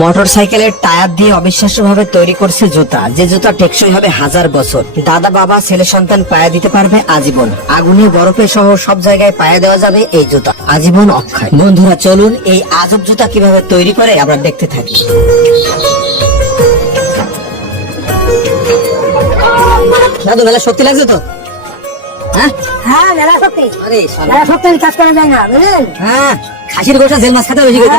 Motor সাইকেলের tyre দিয়ে অবিশ্বাস্য ভাবে তৈরি করছে জুতা। যে জুতা টেকসই হবে হাজার বছর। দাদা বাবা ছেলে সন্তান পায়ে দিতে পারবে আজীবন। আগুনে বরফে সহ সব জায়গায় পায়ে দেওয়া যাবে এই জুতা। আজীবন অক্ষয়। বন্ধুরা চলুন এই আজব জুতা কীভাবে তৈরি করে আমরা দেখতে থাকি। দাদু মেলা শক্তি লাগছে তো? হ্যাঁ? হ্যাঁ মেলা শক্তি। আরে মেলা শক্তি কাজ করা যায় না বুঝলেন? হ্যাঁ খাসির গোটা জেল মাছ খেতে বেশি করে?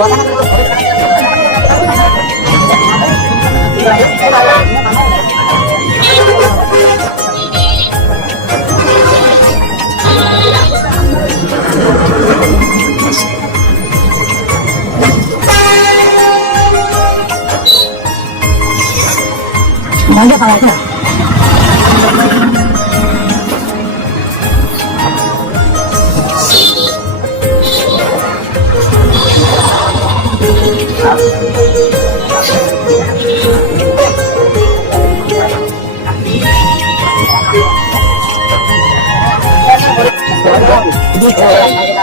হ্যাঁ ভাঙে পাওয়া যায়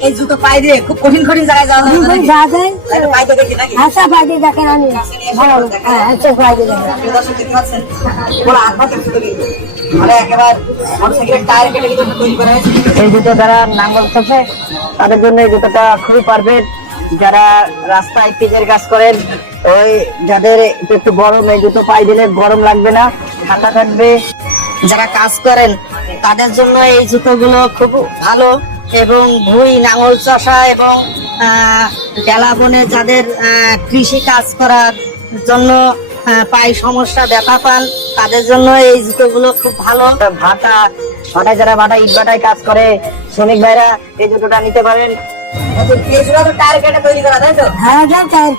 এই জুতো পায়ে দিয়ে খুব কঠিন কঠিন জায়গায় যাওয়া? যায় পায়ে দিয়ে দেখি নাকি? আশা পাইতে দেখেন আমি ভালো হ্যাঁ পাইতে দেখেন দর্শক দেখতে পাচ্ছেন? পুরো হাত পাতে জুতো কিন্তু। মানে। এই জুতো যারা নাঙ্গল থাকে তাদের জন্য এই জুতোটা খুবই পারফেক্ট যারা রাস্তায় পিচের কাজ করেন ওই যাদের একটু একটু গরম এই জুতো পাই দিলে গরম লাগবে না ঠান্ডা থাকবে যারা কাজ করেন তাদের জন্য এই জুতোগুলো খুব ভালো এবং ভুই, নাঙল চষা এবং ডেলা বনে যাদের কৃষি কাজ করার জন্য পায় সমস্যা, ব্যথা পান, তাদের জন্য এই জুতোগুলো খুব ভালো। ভাটা, ভাটায় যারা ভাটা, ইট ভাটায় কাজ করে, শ্রমিক ভাইরা এই জুতোটা নিতে পারেন। এই টায়ার কেটে তৈরি করা, তাই তো? হ্যাঁ যাই